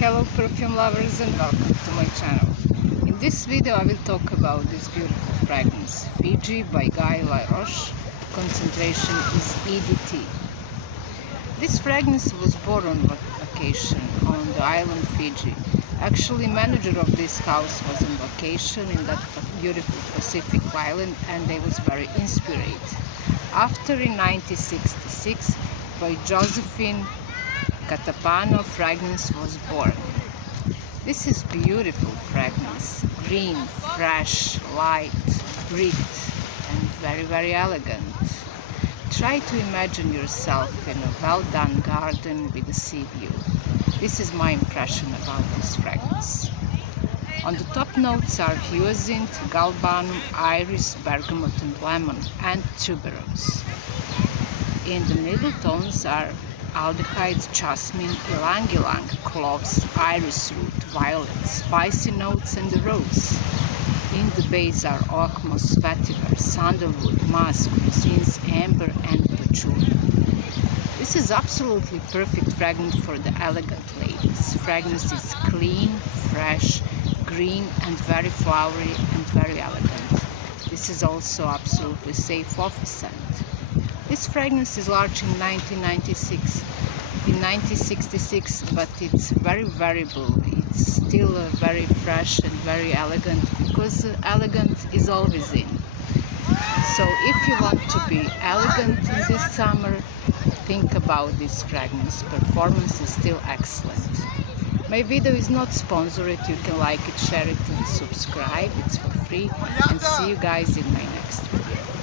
Hello perfume lovers and welcome to my channel. In this video I will talk about this beautiful fragrance, Fiji by Guy Laroche. Concentration is EDT. This fragrance was bought on vacation on the island Fiji. Actually, manager of this house was on vacation in that beautiful Pacific island and they was very inspired. After in 1966 by Josephine Catapano, fragrance was born. This is beautiful fragrance, green, fresh, light, bright, and very elegant. Try to imagine yourself in a well-done garden with a sea view. This is my impression about this fragrance. On the top notes are hyacinth, galbanum, iris, bergamot and lemon, and tuberose. In the middle tones are aldehydes, jasmine, ylang-ylang, cloves, iris root, violet, spicy notes, and the rose. In the base are oak moss, vetiver, sandalwood, musk, rosines, amber, and patchouli. This is absolutely perfect fragrance for the elegant ladies. Fragrance is clean, fresh, green, and very flowery and very elegant. This is also absolutely safe office scent. This fragrance is launched in 1996, in 1966, but it's very variable. It's still very fresh and very elegant because elegant is always in. So if you want to be elegant in this summer, think about this fragrance. Performance is still excellent. My video is not sponsored. You can like it, share it, and subscribe. It's for free. And see you guys in my next video.